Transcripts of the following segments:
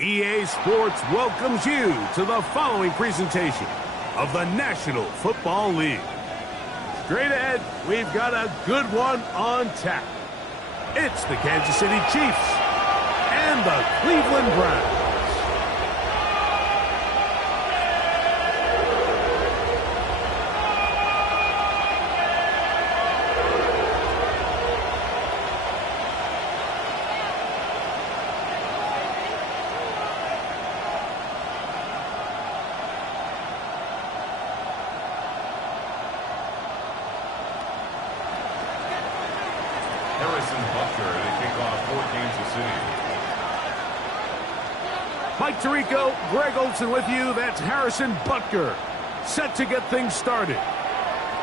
EA Sports welcomes you to the following presentation of the National Football League. Straight ahead, we've got a good one on tap. It's the Kansas City Chiefs and the Cleveland Browns. Mike Tirico, Greg Olson with you. That's Harrison Butker. Set to get things started.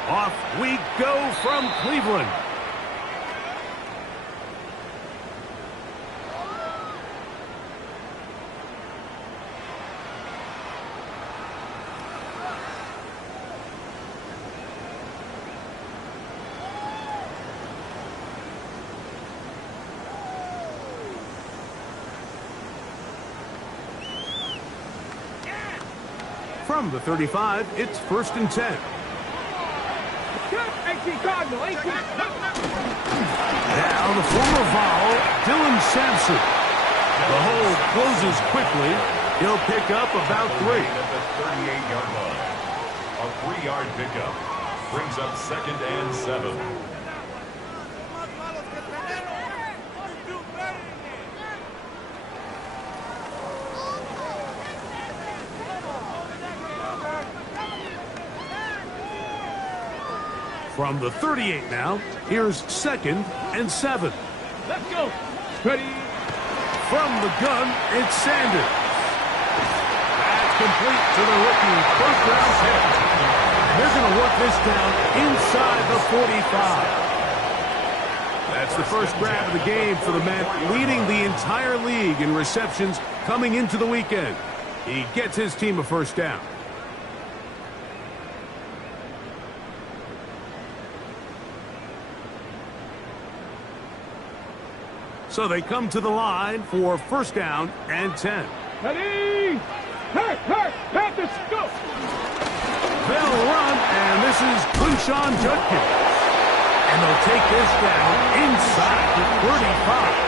Off we go from Cleveland. From the 35, it's 1st and 10. Now the former Vol, Dylan Sampson. The hold closes quickly. He'll pick up about 3. At the 38-yard line. A 3-yard pickup brings up 2nd and 7. From the 38 now, here's 2nd and 7. Let's go. Ready. From the gun, it's Sanders. That's complete to the rookie. First round pick. They're going to work this down inside the 45. That's the first grab of the game for the man leading the entire league in receptions coming into the weekend. He gets his team a first down. So they come to the line for 1st down and 10. Ready. Panthers, go. They'll run, and this is Quinshon Judkins. And they'll take this down inside the 35.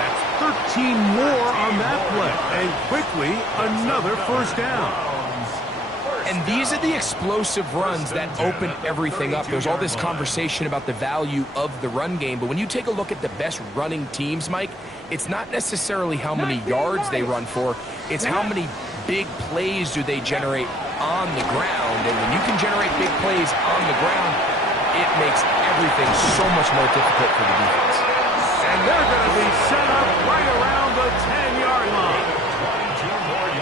That's 13 more on that play. And quickly, another 1st down. And these are the explosive runs that open everything up. There's all this conversation about the value of the run game, but when you take a look at the best running teams, Mike, it's not necessarily how many yards they run for, it's how many big plays do they generate on the ground. And when you can generate big plays on the ground, it makes everything so much more difficult for the defense. And they're going to be set up right around the 10-yard line.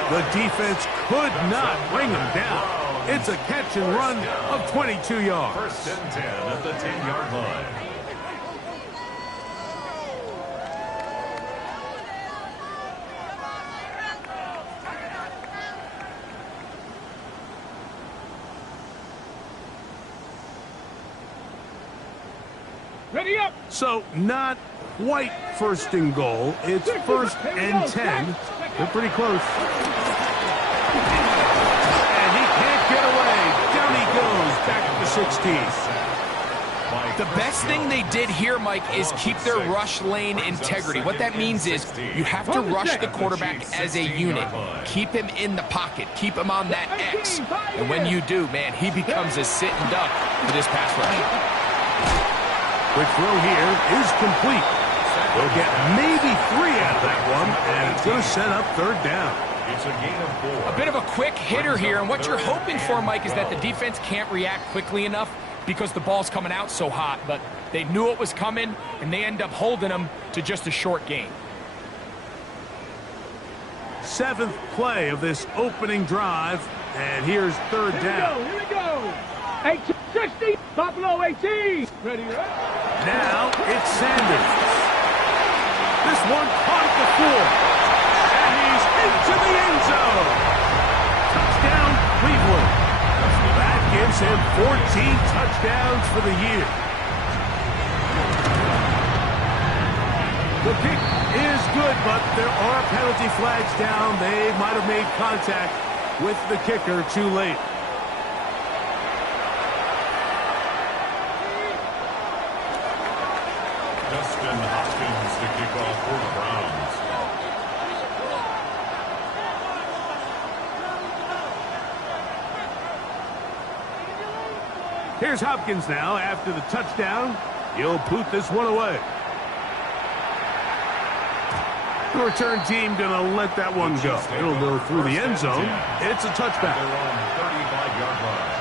The defense could not bring him down. It's a catch and run of 22 yards. 1st and 10 at the 10-yard line. Ready up. So not quite 1st and goal. It's 1st and 10. They're pretty close. And he can't get away. Down he goes back to the 16. The best thing they did here, Mike, is keep their rush lane integrity. What that means is you have to rush the quarterback as a unit. Keep him in the pocket. Keep him on that X. And when you do, man, he becomes a sitting duck for this pass rush. Quick throw here is complete. They'll get maybe 3 out of that one, and it's going to set up 3rd down. It's a gain of 4. A bit of a quick hitter here, and what you're hoping for, Mike, is that the defense can't react quickly enough because the ball's coming out so hot, but they knew it was coming, and they end up holding them to just a short gain. 7th play of this opening drive, and here's 3rd down. Here we go. 60, Buffalo 18. Ready, Now it's Sanders. This one caught at the 4. And he's into the end zone. Touchdown, Cleveland. That gives him 14 touchdowns for the year. The kick is good, but there are penalty flags down. They might have made contact with the kicker too late. Justin Hopkins to kick off for the Browns. Here's Hopkins now after the touchdown. He'll boot this one away. The return team going to let that one go. It'll go through the end zone. It's a touchback. Their own 35-yard line.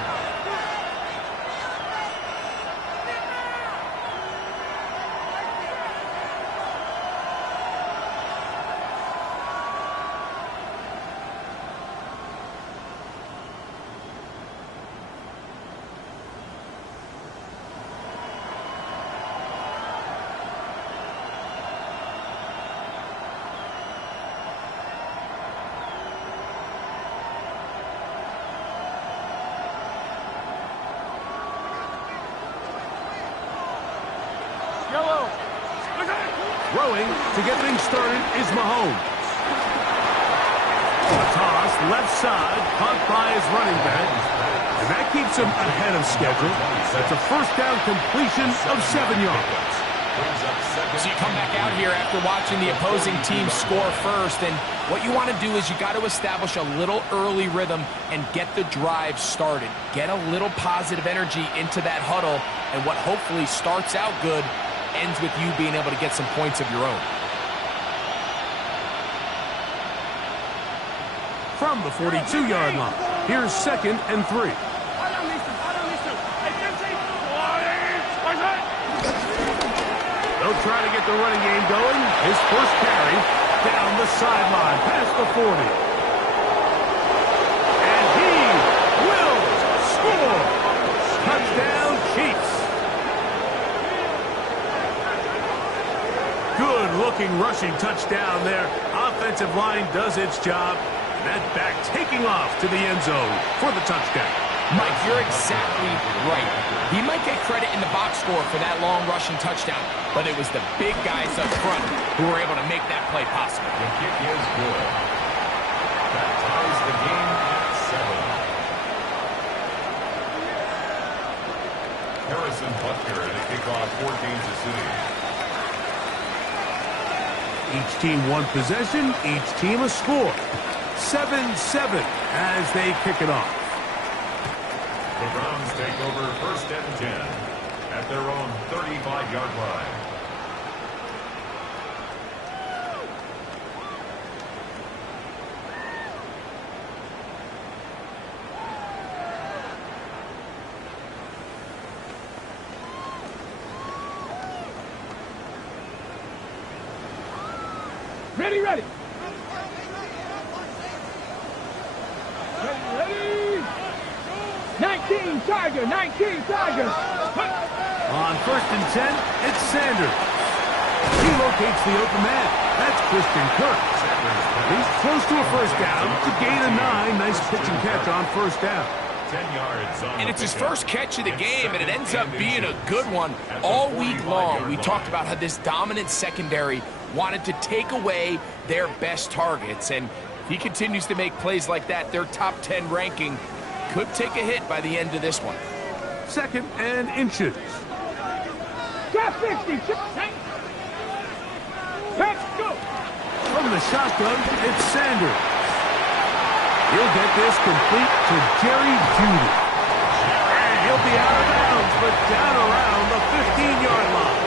Throwing to get things started is Mahomes. A toss, left side, caught by his running back. And that keeps him ahead of schedule. That's a first down completion of 7 yards. So you come back out here after watching the opposing team score first, and what you want to do is you got to establish a little early rhythm and get the drive started. Get a little positive energy into that huddle, and what hopefully starts out good ends with you being able to get some points of your own. From the 42-yard line, here's 2nd and 3. They'll try to get the running game going. His first carry down the sideline past the 40. And he will score. Touchdown, Chiefs. Good-looking rushing touchdown there. Offensive line does its job. That back taking off to the end zone for the touchdown. Mike, you're exactly right. He might get credit in the box score for that long rushing touchdown, but it was the big guys up front who were able to make that play possible. The kick is good. That ties the game at 7. Harrison Butker to kick off for Kansas City. Each team one possession, each team a score. 7-7 as they kick it off. The Browns take over 1st and 10 at their own 35-yard line. Ready, ready. Ready. 19 Tiger, 19 Tiger. On 1st and 10, it's Sanders. He locates the open man. That's Christian Kirk. He's close to a first down to gain a 9. Nice pitch and catch on 1st down. 10 yards on And it's his first catch of the game, and it ends up being a good one. All week long, we talked about how this dominant secondary wanted to take away their best targets, and if he continues to make plays like that, their top 10 ranking could take a hit by the end of this one. 2nd and inches. Top 60. Let's go. From the shotgun, it's Sanders. He'll get this complete to Jerry Jeudy. And he'll be out of bounds, but down around the 15-yard line.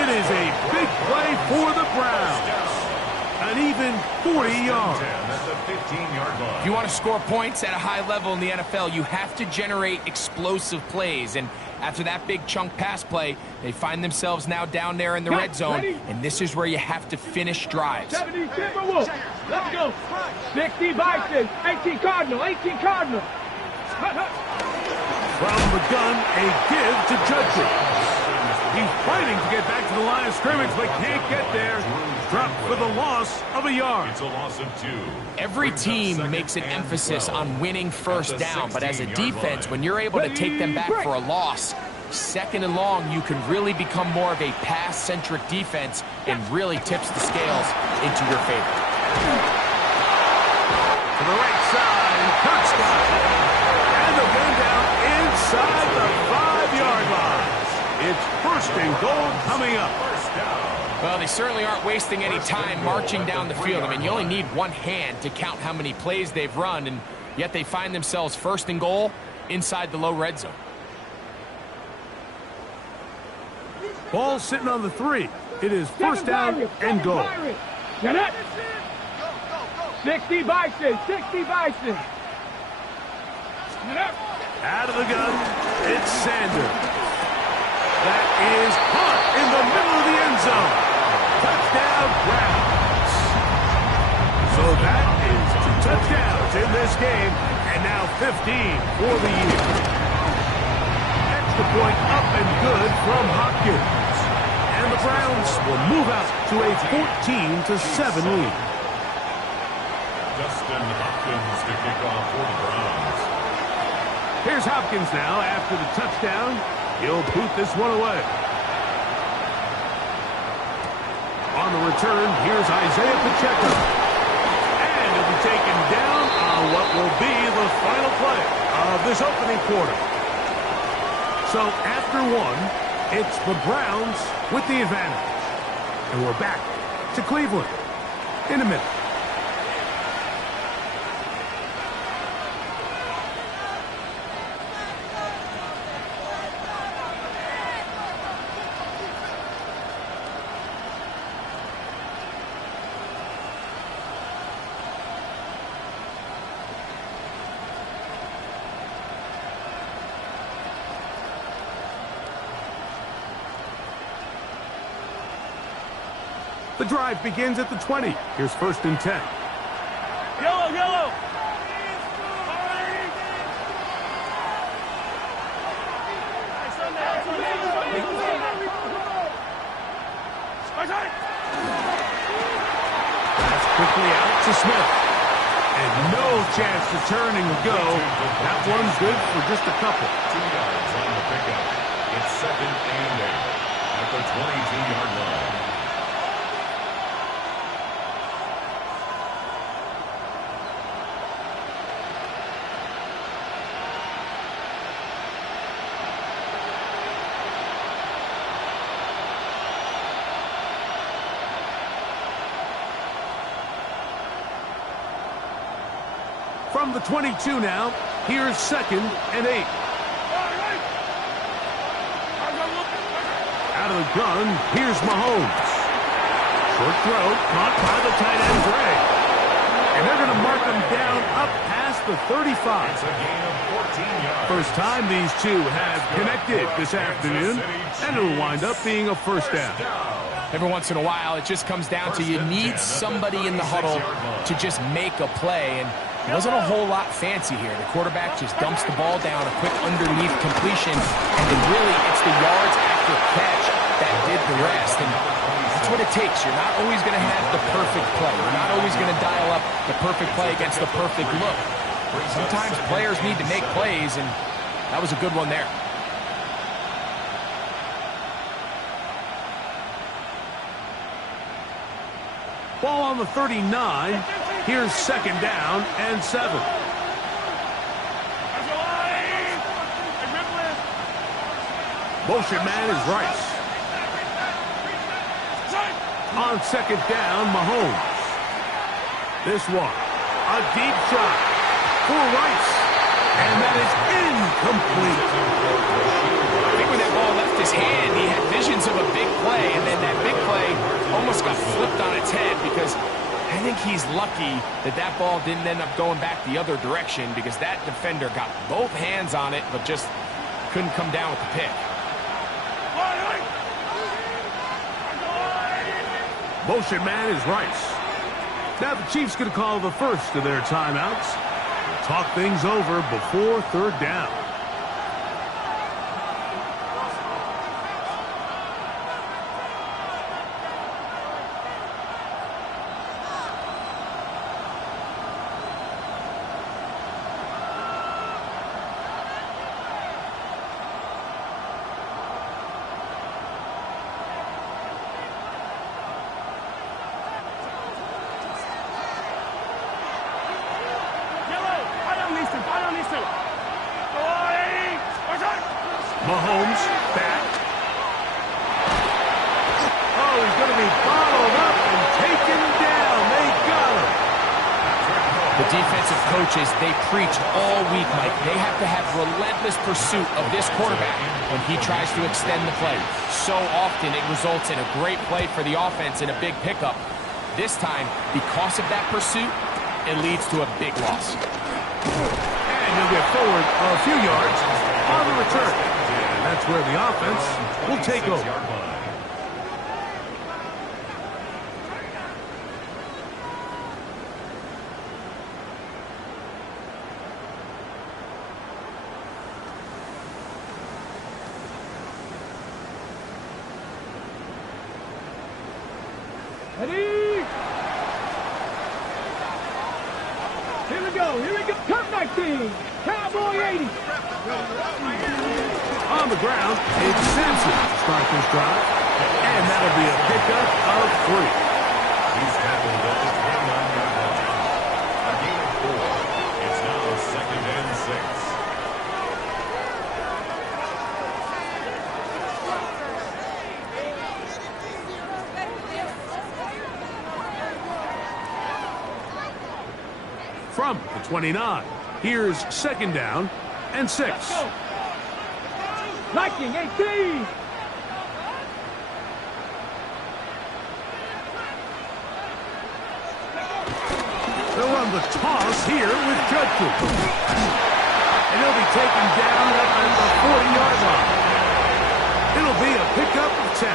It is a big play for the Browns. An even 40 yards. If you want to score points at a high level in the NFL, you have to generate explosive plays. And after that big chunk pass play, they find themselves now down there in the red zone. And this is where you have to finish drives. 70 Timberwolves. Let's go. 60 Bison. 18 Cardinal. 18 Cardinal. From the gun, a give to Judson. He's fighting to get back to the line of scrimmage, but can't get there. Dropped for the loss of a yard. It's a loss of 2. Every team makes an emphasis on winning first down, but as a defense, when you're able to take them back for a loss, second and long, you can really become more of a pass-centric defense and really tips the scales into your favor. To the right side, Kirk's got it. And the gun down inside the 5-yard line. It's first and goal coming up. First down. Well, they certainly aren't wasting any time marching down the field. I mean, you only need one hand to count how many plays they've run, and yet they find themselves first and goal inside the low red zone. Ball sitting on the 3. It is first down and goal. Get it? 60 Bison, 60 Bison. Get up. Out of the gun, it's Sanders. That is caught in the middle of the end zone. Touchdown, Browns. So that is 2 touchdowns in this game, and now 15 for the year. Extra point up and good from Hopkins. And the Browns will move out to a 14-7 lead. Justin Hopkins to kick off for the Browns. Here's Hopkins now after the touchdown. He'll boot this one away. On the return, here's Isaiah Pacheco. And he'll be taken down on what will be the final play of this opening quarter. So after one, it's the Browns with the advantage. And we're back to Cleveland in a minute. The drive begins at the 20. Here's first and 10. Yellow, yellow. That's quickly out to Smith. And no chance to turn and go. That one's good for just a couple. 2 yards on the pickup. It's second and 8 at the 22-yard line. From the 22 now, here's second and 8. Out of the gun, here's Mahomes. Short throw, caught by the tight end, Gray. And they're going to mark him down up past the 35. It's a gain of 14 yards. First time these two have connected this afternoon, and it'll wind up being a first down. Every once in a while, it just comes down to you need somebody in the huddle to just make a play, and it wasn't a whole lot fancy here. The quarterback just dumps the ball down, a quick underneath completion, and then really it's the yards after catch that did the rest. And that's what it takes. You're not always going to have the perfect play. You're not always going to dial up the perfect play against the perfect look. Sometimes players need to make plays, and that was a good one there. Ball on the 39. Here's second down and 7. Motion man is Rice. On second down, Mahomes. This one, a deep shot for Rice. And that is incomplete. I think when that ball left his hand, he had visions of a big play, and then that big play almost got flipped on its head because I think he's lucky that that ball didn't end up going back the other direction because that defender got both hands on it but just couldn't come down with the pick. Motion man is Rice. Now the Chiefs going to call the first of their timeouts. We'll talk things over before third down. Mahomes back. Oh, he's going to be bottled up and taken down. They got him. The defensive coaches, they preach all week, Mike. They have to have relentless pursuit of this quarterback when he tries to extend the play. So often it results in a great play for the offense and a big pickup. This time, because of that pursuit, it leads to a big loss. And he'll get forward a few yards on the return. And that's where the offense will take over. Ready? Here we go, here we go. Turn 19, Cowboy 80. On the ground, it's Simpson to start this drive. And that'll be a pickup of 3. He's tackled at the 29-yard line. A gain of 4. It's now 2nd and 6. From the 29, here's 2nd down and 6. Lightning 18. They'll run the toss here with Judkins. And he'll be taken down at the 40-yard line. It'll be a pickup of 10.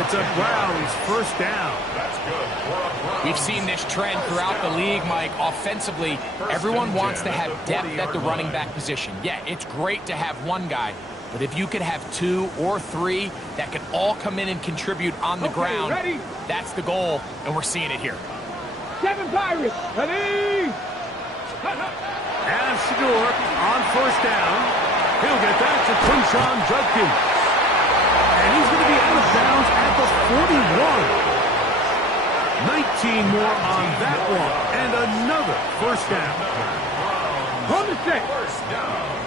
It's a Browns first down. That's good for a Browns. We've seen this trend throughout the league, Mike. Offensively, everyone wants to have depth at the running back position. Yeah, it's great to have one guy, but if you could have 2 or 3 that can all come in and contribute on the ground, ready? that's the goal, and we're seeing it here. 7 Pirates. Ready? And Shador on first down. He'll get that to Quinshon Judkins. And he's going to be out of bounds at the 41. 19 more on that one. And another first down. On the set. First down.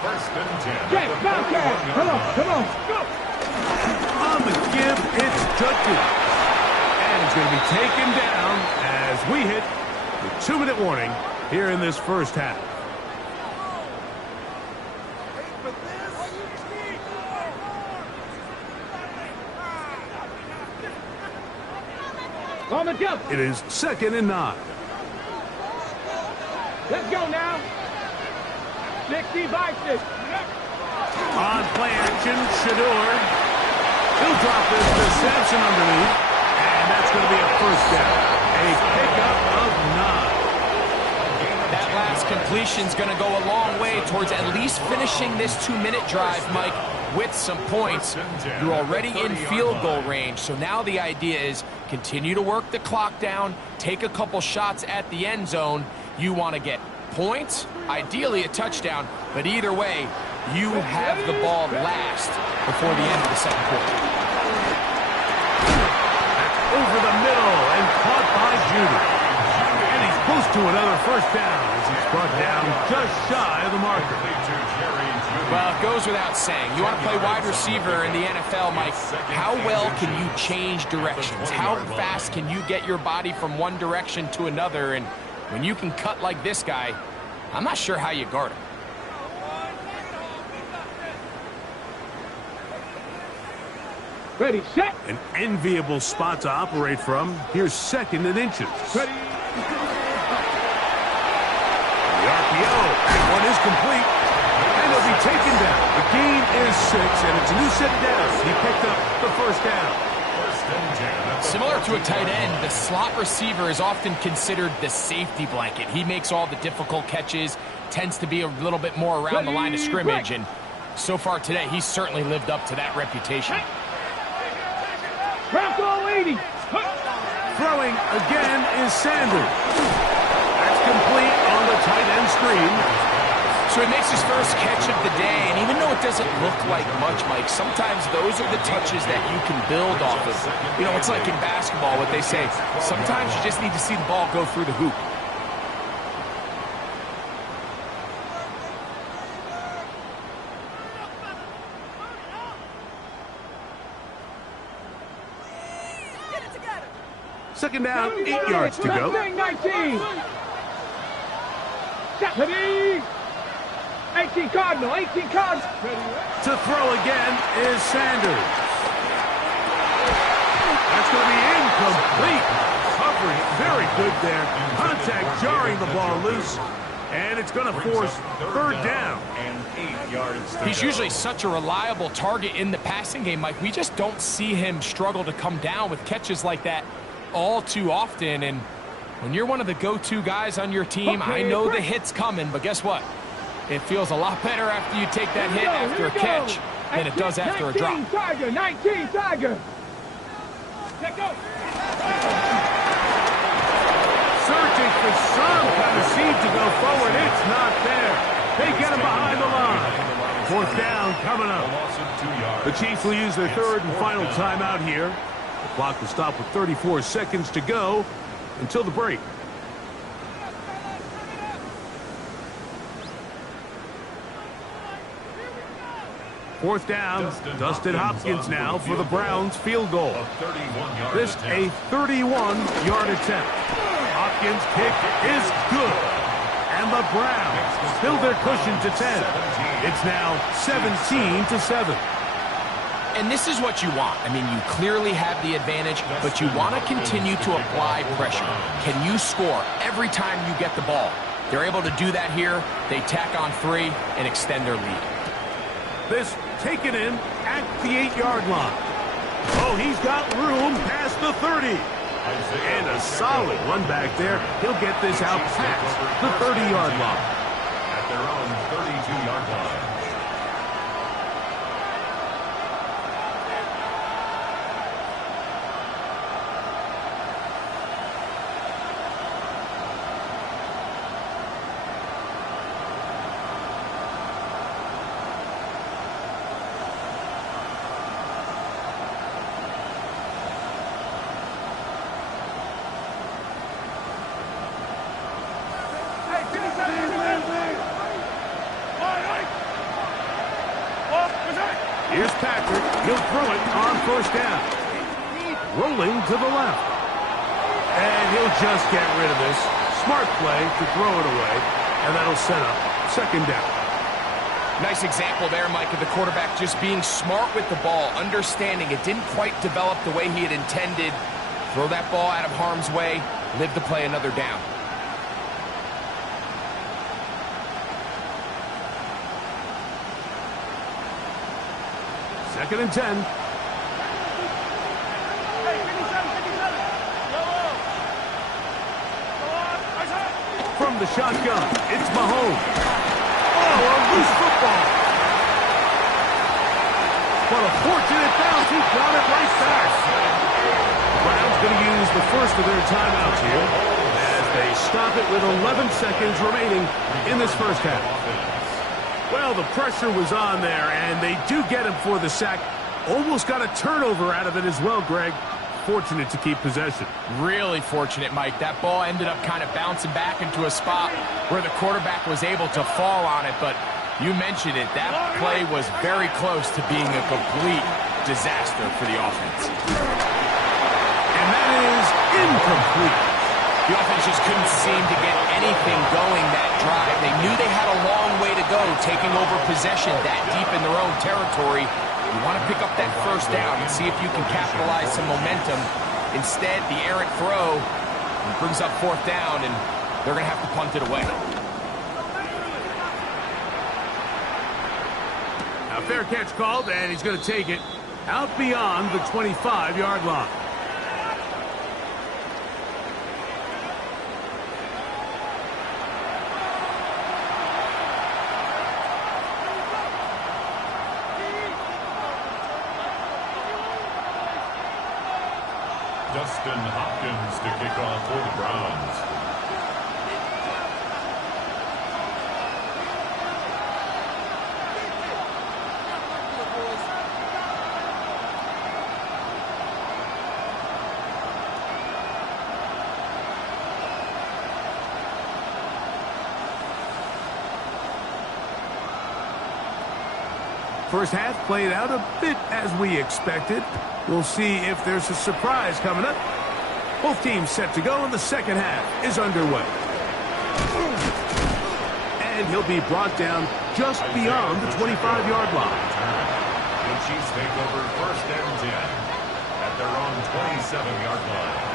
1st and 10. Jack, Bobcat. Come on, come on. Go. On the give, it's Judkins. And he's going to be taken down as we hit the 2-minute warning here in this first half. On the jump. It is 2nd and 9. Let's go now. 60 by 6. On play action, Shador. He'll drop this to Sampson underneath. And that's going to be a first down. A pickup of 9. That last completion's going to go a long way towards at least finishing this 2-minute drive, Mike, with some points. You're already in field goal range, so now the idea is continue to work the clock down, take a couple shots at the end zone. You want to get points, ideally a touchdown, but either way, you have the ball last before the end of the second quarter. Over the middle and caught by Judy. And he's close to another first down as he's brought down just shy of the marker. Well, it goes without saying. You want to play wide receiver in the NFL, Mike. How well can you change directions? How fast can you get your body from one direction to another? And when you can cut like this guy, I'm not sure how you guard him. Ready, set. An enviable spot to operate from. Here's 2nd and inches. Ready. The RPO. That one is complete. And he'll be taken down. The gain is 6, and it's a new set of downs. He picked up the first down. Similar to a tight end, the slot receiver is often considered the safety blanket. He makes all the difficult catches, tends to be a little bit more around the line of scrimmage, and so far today, he's certainly lived up to that reputation. Bronco 80. Throwing again is Sanders. That's complete on the tight end screen. So he makes his first catch of the day, and even though it doesn't look like much, Mike, sometimes those are the touches that you can build off of. You know, it's like in basketball, what they say, sometimes you just need to see the ball go through the hoop. Second down, 8 yards to go. 19. Deputy. 18 Cardinal, 18 Cardinal. To throw again is Sanders. That's going to be incomplete. Covering very good there. Contact jarring the ball loose. And it's going to force third down. And 8 yards. He's usually such a reliable target in the passing game, Mike. We just don't see him struggle to come down with catches like that all too often. And when you're one of the go-to guys on your team, I know the hit's coming, but guess what? It feels a lot better after you take that hit after a catch than it does after a drop. 19 Tiger, 19 Tiger. Let go. Searching for some kind of seed to go forward. It's not there. They get him behind the line. Fourth down coming up. The Chiefs will use their third and final timeout here. The clock will stop with 34 seconds to go until the break. Fourth down, Dustin Hopkins now for the Browns field goal. This a 31-yard attempt. Hopkins' kick is good. And the Browns build their cushion to 10. It's now 17-7. And this is what you want. I mean, you clearly have the advantage, but you want to continue to apply pressure. Can you score every time you get the ball? They're able to do that here. They tack on 3 and extend their lead. This taken in at the 8-yard line. Oh, he's got room past the 30. And a solid one back there. He'll get this out past the 30-yard line. At their own 32-yard line. Here's Patrick. He'll throw it on first down. Rolling to the left. And he'll just get rid of this. Smart play to throw it away. And that'll set up second down. Nice example there, Mike, of the quarterback just being smart with the ball, understanding it didn't quite develop the way he had intended. Throw that ball out of harm's way, live to play another down. Second and 10. From the shotgun, it's Mahomes. Oh, a loose football. What a fortunate bounce. He got it right back. The Browns going to use the first of their timeouts here as they stop it with 11 seconds remaining in this first half. Well, the pressure was on there, and they do get him for the sack. Almost got a turnover out of it as well, Greg. Fortunate to keep possession. Really fortunate, Mike. That ball ended up kind of bouncing back into a spot where the quarterback was able to fall on it, but you mentioned it. That play was very close to being a complete disaster for the offense. And that is incomplete. The offense just couldn't seem to get anything going that drive. They knew they had a long way to go, taking over possession that deep in their own territory. You want to pick up that first down and see if you can capitalize some momentum. Instead, the errant throw brings up fourth down, and they're going to have to punt it away. Now, fair catch called, and he's going to take it out beyond the 25-yard line. Dustin Hopkins to kick off for the Browns. First half played out a bit as we expected. We'll see if there's a surprise coming up Both teams set to go, and the second half is underway. And he'll be brought down just beyond the 25-yard line. The Chiefs take over 1st and 10 at their own 27-yard line.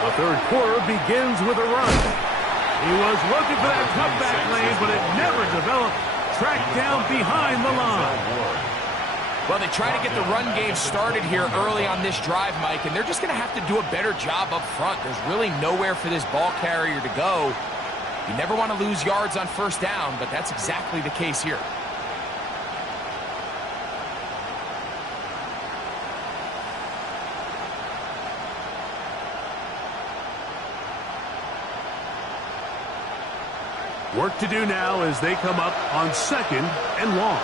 The third quarter begins with a run. He was looking for that cutback lane, but it never developed. Tracked down behind the line. Well, they try to get the run game started here early on this drive, Mike, and they're just going to have to do a better job up front. There's really nowhere for this ball carrier to go. You never want to lose yards on 1st down, but that's exactly the case here. Work to do now as they come up on 2nd and long.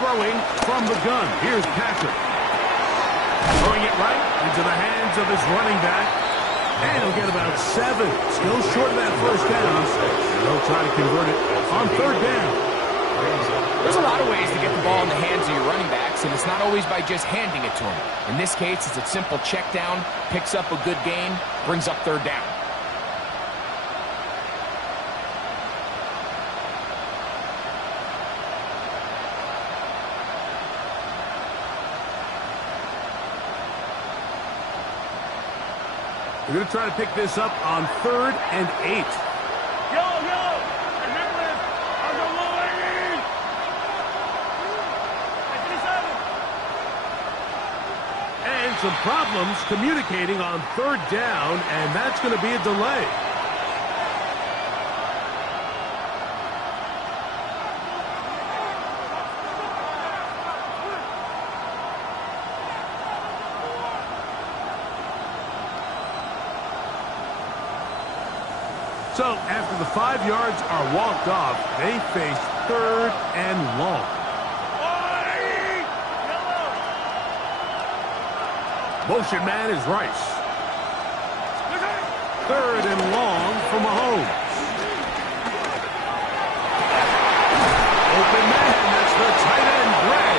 Throwing from the gun. Here's Patrick. Throwing it right into the hands of his running back. And he'll get about 7. Still short of that 1st down. And he'll try to convert it on 3rd down. There's a lot of ways to get the ball in the hands of your running backs, and it's not always by just handing it to them. In this case, it's a simple check down, picks up a good gain, brings up 3rd down. We're going to try to pick this up on 3rd and 8. Some problems communicating on 3rd down, and that's going to be a delay. So after the 5 yards are walked off, they face 3rd and long. Motion man is Rice. 3rd and long for Mahomes. Open man, that's the tight end, Gray.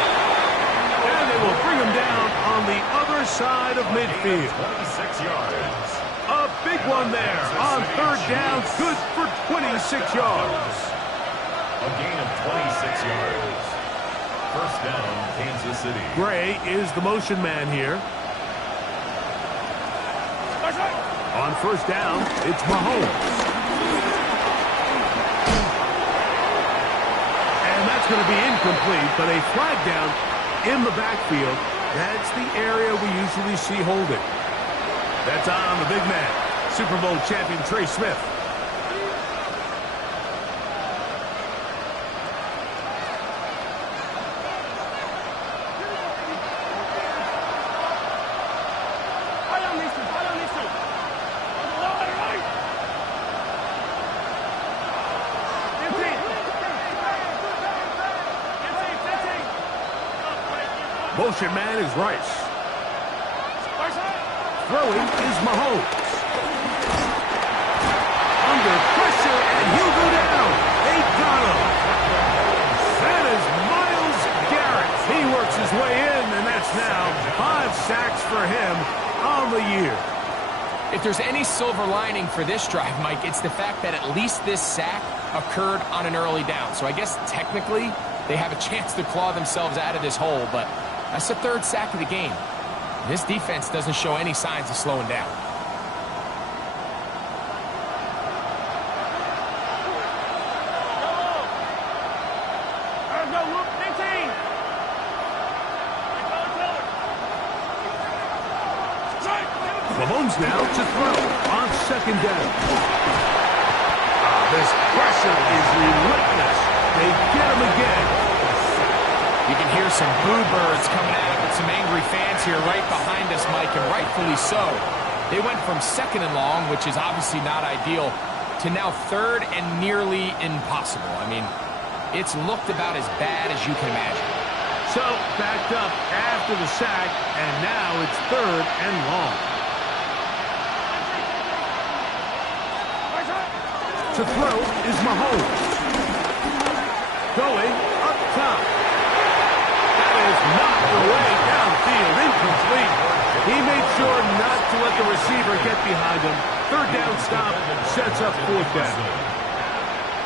And they will bring him down on the other side of midfield. 26 yards. A big one there on 3rd down, good for 26 yards. A gain of 26 yards. 1st down, Kansas City. Gray is the motion man here. On 1st down, it's Mahomes. And that's going to be incomplete, but a flag down in the backfield. That's the area we usually see holding. That's on the big man, Super Bowl champion Trey Smith. Motion man is Rice. Throwing is Mahomes. Under pressure, and he'll go down. They got him. That is Myles Garrett. He works his way in, and that's now 5 sacks for him on the year. If there's any silver lining for this drive, Mike, it's the fact that at least this sack occurred on an early down. So I guess technically they have a chance to claw themselves out of this hole, but that's the 3rd sack of the game. This defense doesn't show any signs of slowing down. Mahomes now to throw on 2nd down. This pressure is relentless. They get him again. You can hear some boo birds coming out with some angry fans here right behind us, Mike, and rightfully so. They went from 2nd and long, which is obviously not ideal, to now 3rd and nearly impossible. I mean, It's looked about as bad as you can imagine. So, backed up after the sack, and now it's 3rd and long. To throw is Mahomes. Going up top. That is knocked away downfield, incomplete. He made sure not to let the receiver get behind him. 3rd down stop sets up 4th down.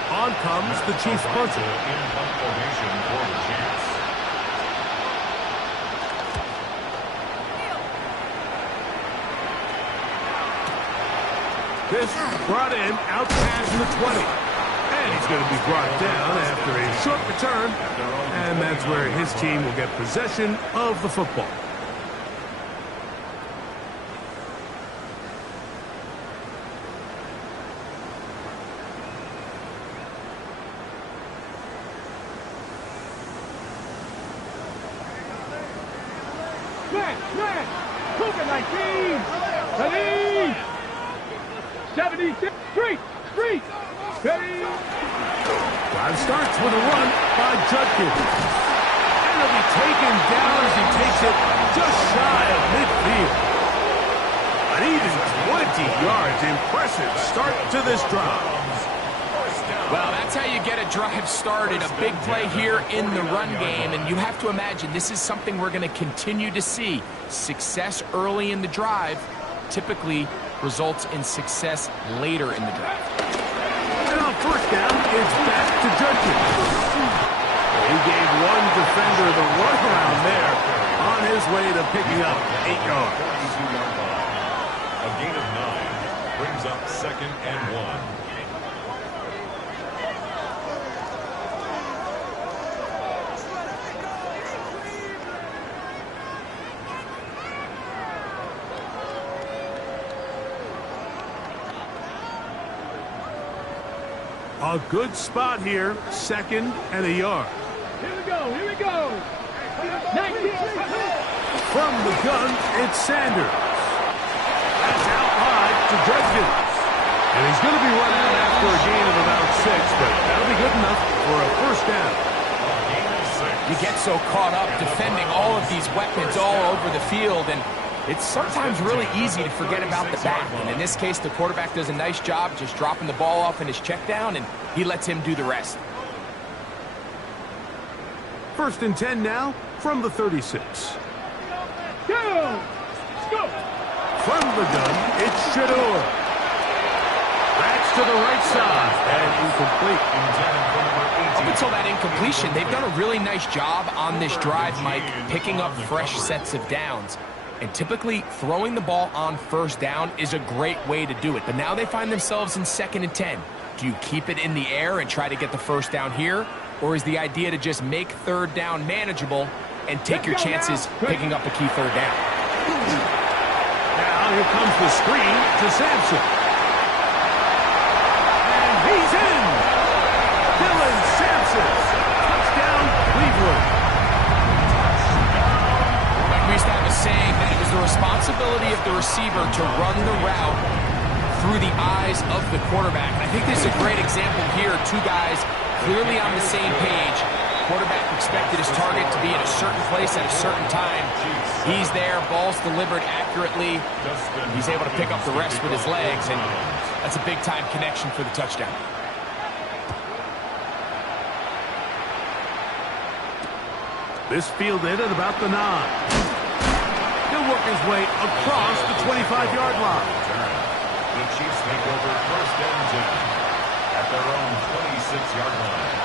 On comes the Chiefs punter. In punt formation for the Chiefs. This brought in out past the 20. And he's going to be brought down after a short return. And that's where his team will get possession of the football. Smash! Cook it 19! Ready! 76! Street! Ready! Drive starts with a run by Judkins. And he'll be taken down as he takes it just shy of midfield. An even 20 yards. Impressive start to this drive. Well, that's how you get a drive started. A big play here in the run game, and you have to imagine this is something we're going to continue to see. Success early in the drive typically results in success later in the drive. And on 1st down, it's back to Judkins. He gave one defender the runaround there on his way to picking up 8 yards. A gain of 9 brings up 2nd and 1. A good spot here, 2nd and a yard. Here we go! 19! From the gun, it's Sanders. That's out high to Judkins. And he's going to be run out after a gain of about 6, but that'll be good enough for a 1st down. You get so caught up defending all of these weapons all over the field, and it's sometimes really easy to forget about the back. And in this case, the quarterback does a nice job just dropping the ball off in his check down, and he lets him do the rest. 1st and 10 now from the 36. Go! Let's go! From the gun, it's Shador. That's to the right side, and incomplete. Up until that incompletion, they've done a really nice job on this drive, Mike, picking up fresh sets of downs. And typically, throwing the ball on 1st down is a great way to do it. But now they find themselves in 2nd and 10. Do you keep it in the air and try to get the 1st down here? Or is the idea to just make 3rd down manageable and take your chances picking up a key 3rd down? Now here comes the screen to Sampson. And he's in! Dylan Sampson. Touchdown, Cleveland. We used to have a saying that it was the responsibility of the receiver to run the route through the eyes of the quarterback. And I think this is a great example here. 2 guys clearly on the same page. Quarterback expected his target to be in a certain place at a certain time. He's there, ball's delivered accurately. He's able to pick up the rest with his legs, and that's a big-time connection for the touchdown. This fielded at about the 9. He'll work his way across the 25-yard line. The Chiefs take over 1st and 10 at their own 26-yard line.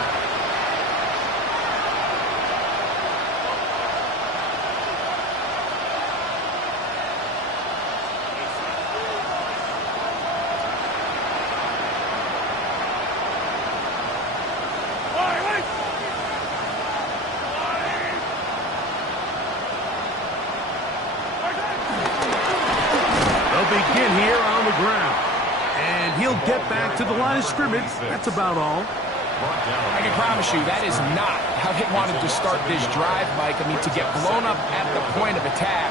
Begin here on the ground. And he'll get back to the line of scrimmage. That's about all. I can promise you that is not how they wanted to start this drive, Mike. I mean, to get blown up at the point of attack,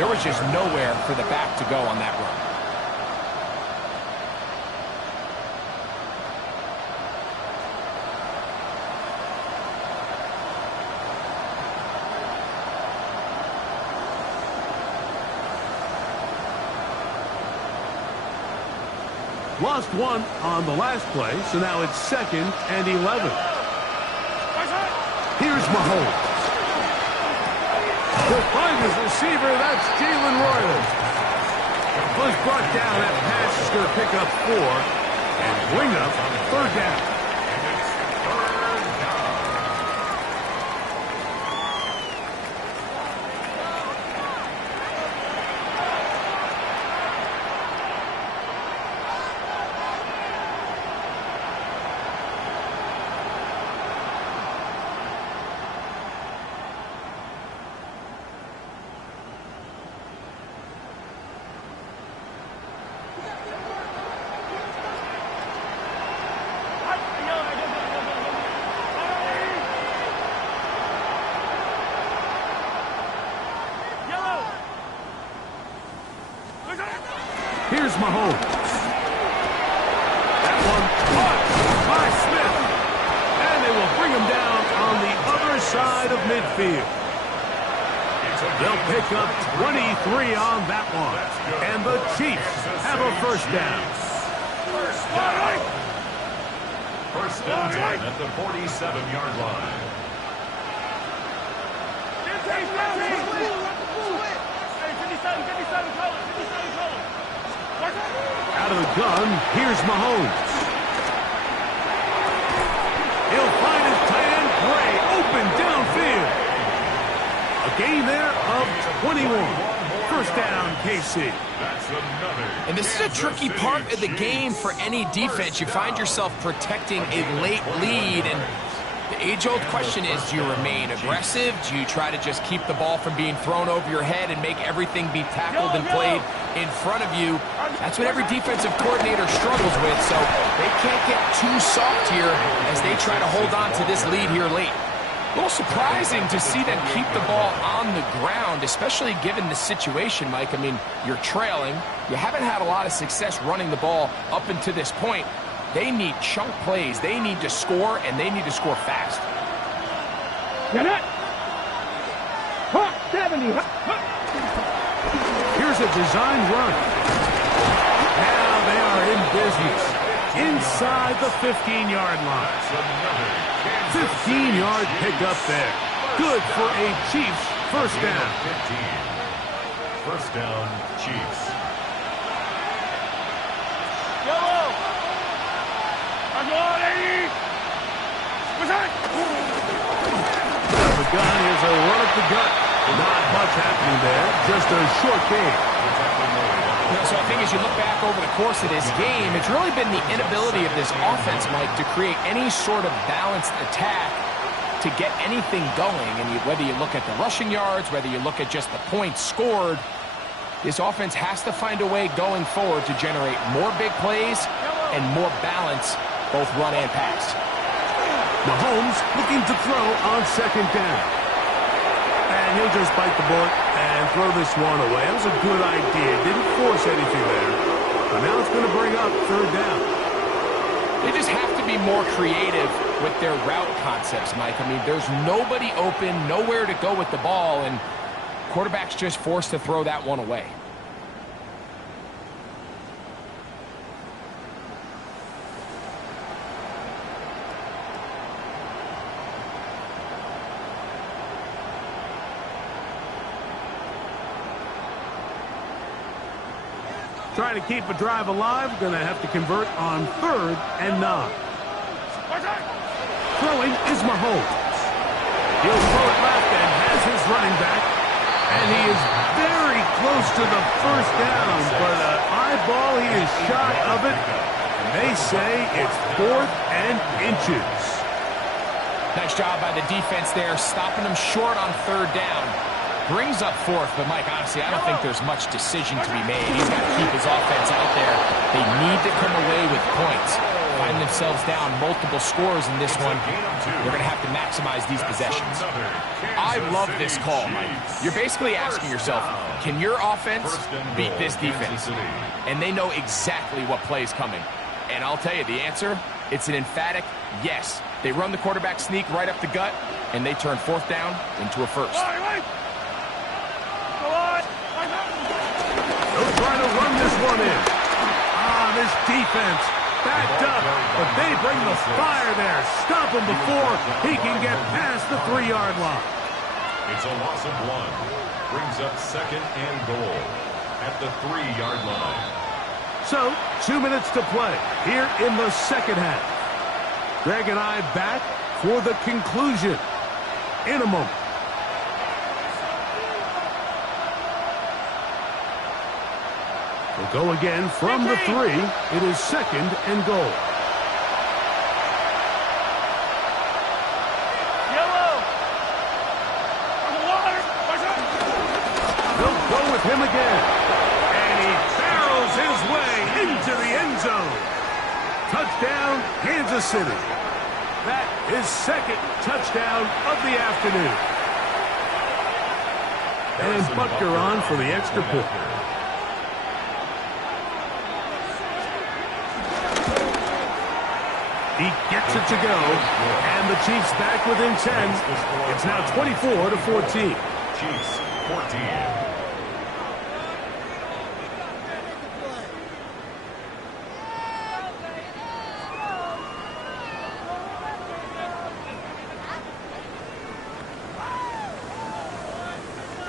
there was just nowhere for the back to go on that run. Lost one on the last play, so now it's 2nd and 11. Here's Mahomes. Will find his receiver. That's Jalen Royals. Was brought down. That pass is going to pick up 4 and bring up 3rd down. Here's Mahomes. That one caught by Smith. And they will bring him down on the other side of midfield. They'll pick up 23 on that one. And the Chiefs have a 1st down. First and 10 at the 47-yard line. Out of the gun, here's Mahomes. He'll find his tight end, Gray, open downfield. A gain there of 21. 1st down, KC. And this is a tricky part of the game for any defense. You find yourself protecting a late lead, and the age-old question is, do you remain aggressive? Do you try to just keep the ball from being thrown over your head and make everything be tackled and played in front of you? That's what every defensive coordinator struggles with, so they can't get too soft here as they try to hold on to this lead here late. A little surprising to see them keep the ball on the ground, especially given the situation, Mike. I mean, you're trailing. You haven't had a lot of success running the ball up until this point. They need chunk plays. They need to score, and they need to score fast. Get it! 70. Here's a design run. Now they are in business. Inside the 15-yard line. 15-yard pickup there. Good for a Chiefs 1st down. 1st down, Chiefs. The gun is a run up the gut. Not much happening there. Just a short game. So I think as you look back over the course of this game, it's really been the inability of this offense, Mike, to create any sort of balanced attack to get anything going. And whether you look at the rushing yards, whether you look at just the points scored, this offense has to find a way going forward to generate more big plays and more balance, both run and pass. Mahomes looking to throw on 2nd down. And he'll just bite the bullet and throw this one away. That was a good idea. Didn't force anything there. But now it's going to bring up 3rd down. They just have to be more creative with their route concepts, Mike. I mean, there's nobody open, nowhere to go with the ball, and quarterback's just forced to throw that one away. Trying to keep a drive alive. Going to have to convert on 3rd and 9. Throwing is Mahomes. He'll throw it left and has his running back. And he is very close to the 1st down. But an eyeball, he is shot of it. And they say it's 4th and inches. Nice job by the defense there, stopping them short on 3rd down. Brings up 4th, but Mike, honestly, I don't think there's much decision to be made. He's got to keep his offense out there. They need to come away with points. Find themselves down multiple scores in this one. They're going to have to maximize these possessions. I love this call, Mike. You're basically asking yourself, can your offense beat this defense? And they know exactly what play is coming. And I'll tell you, the answer, it's an emphatic yes. They run the quarterback sneak right up the gut, and they turn 4th down into a 1st. They'll try to run this one in. this defense. Backed up, but they bring the fire there. Stop him before he can get past the 3-yard line. It's a loss of 1. Brings up second and goal at the 3-yard line. So, 2 minutes to play here in the second half. Greg and I back for the conclusion in a moment. We'll go again from the 3. It is second and goal. They'll go with him again. And he barrels his way into the end zone. Touchdown, Kansas City. That is second touchdown of the afternoon. And Butker on for the extra point. He gets it to go, and the Chiefs back within 10. It's now 24-14. Chiefs 14.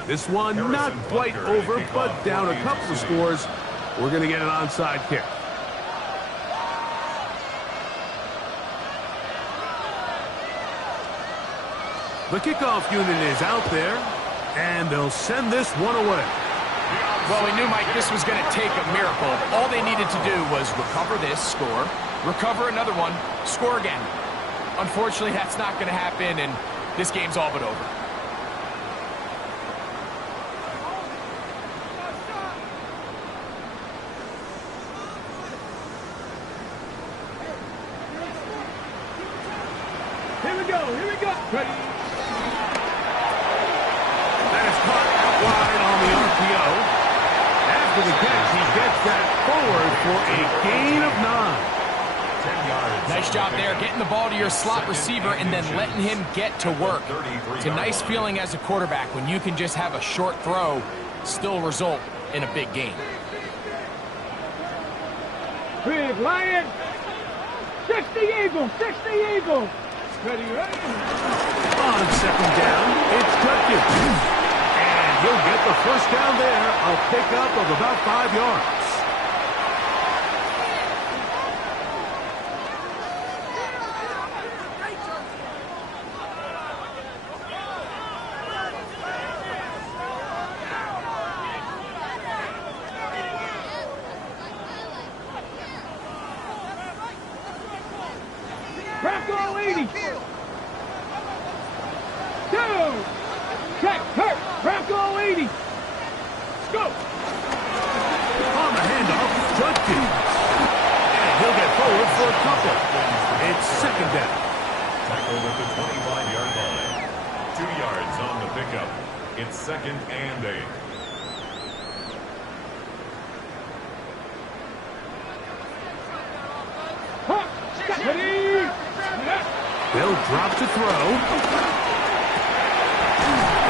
This one not quite over, but down a couple of scores. We're going to get an onside kick. The kickoff unit is out there, and they'll send this one away. Well, we knew, Mike, this was going to take a miracle. All they needed to do was recover this, score, recover another one, score again. Unfortunately, that's not going to happen, and this game's all but over. Here we go, here we go. Ready? That is caught out wide on the RPO. After the catch, he gets that forward for a gain of 9. 10 yards. Nice job there, getting the ball to your slot receiver and then letting him get to work. It's a nice feeling as a quarterback when you can just have a short throw, still result in a big gain. Big Lion. 60 Eagles, 60 Eagles. Ready, ready. On second down, it's Judkins. And he'll get the first down there, a pickup of about 5 yards. Bronco 80. 2. Check, hurt. Bronco 80. Let's go. On the handoff, Judkins. And he'll get forward for a couple. It's second down. Tackled at the 25-yard line. 2 yards on the pickup. It's second and 8. Hawk, ready. They'll drop to throw.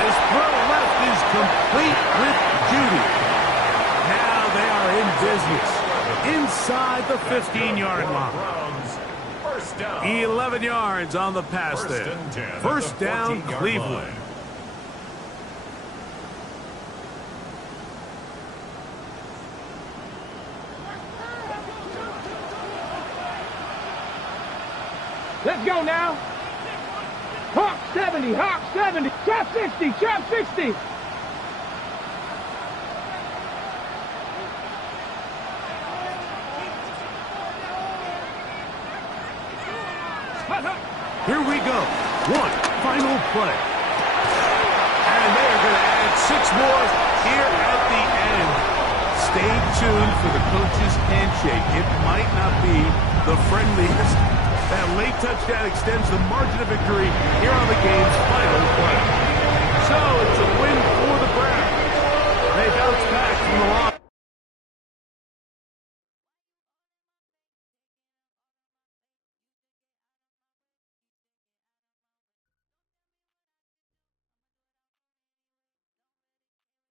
This throw left is complete with Judy. Now they are in business. Inside the 15-yard line. Browns, first down. 11 yards on the pass First there. and 10 at First the down, 14-yard Cleveland. line. Let's go now. Hawk 70, Hawk 70. Trap 60, trap 60. Here we go. One final play. And they are going to add 6 more here at the end. Stay tuned for the coach's handshake. It might not be the friendliest. That late touchdown extends the margin of victory here on the game's